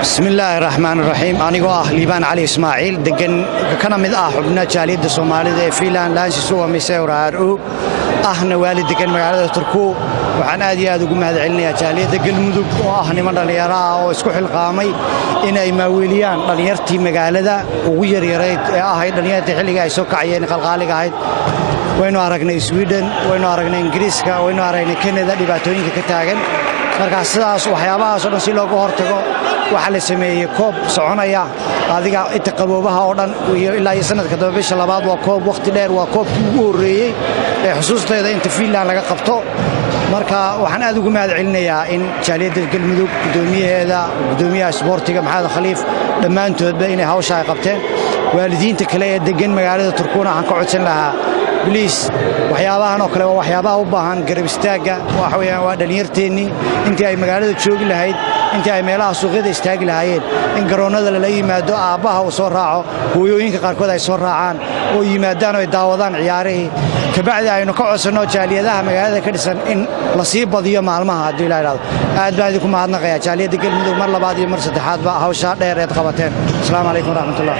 بسم الله الرحمن الرحيم أنا ليبان علي إسماعيل دقن كنا من حبنا جاليد الصومالي فيلان لانسي سوى مساور هارو أهنا والد دقن مقالة تركو وحنا هذه قم هذا علني جاليد دقن مذوب وأهنا من رياراء واسكوح القامي إن إماويليان ريارتي مقالة وغير يريد أهيد ريارتي حلقة يسوك عيين خلقالي قاعد وينو أرقنا سويدن وينو أرقنا إنجليزكا وينو أرقنا كندا دباتونين كتاغن marka sidaas waxyaabahaas oo dhan si looga hortago waxa la sameeyay koob soconaya adiga inta qaboobaha oo dhan iyo ilaa sanadka bisha labaad waa koob waqti dheer waa koobkii ugu horeeyay ee xusuusteeda inta Finland laga qabto marka waxaan aad ugu mahad celinayaa in jaaliyadda galmudug gudoomiyaha isboortiga maxamed khaliif dhammaantoodba inay hawsha ay qabteen waalidiinta kale ee degan magaalada Turkuna waxaan ka codsan lahaa بليز waxyaabahan oo kale waa waxyaabaha u baahan garab istaaga waxa weeyaan waa dhalinyarteeni intii ay magaalada joogi lahayd intii ay meelaha suuqyada istaagi lahaayeen in garoonada la yimaado aabaha uu soo raaco hooyooyinka qaarkood ay soo raacaan oo yimaadaan oo ay daawadaan ciyaarihii kabacdi aynu ka codsano jaaliyadaha magaalada ka dhisan in la sii badiyo maalmaha hadii la yiraahdo aad baan idinku mahadnaqayaa jaaliyadda galmudug mar labaad iyo mar saddexaad ba hawsha dheer ee qabateen assalaamu alaykum waraxmatullaah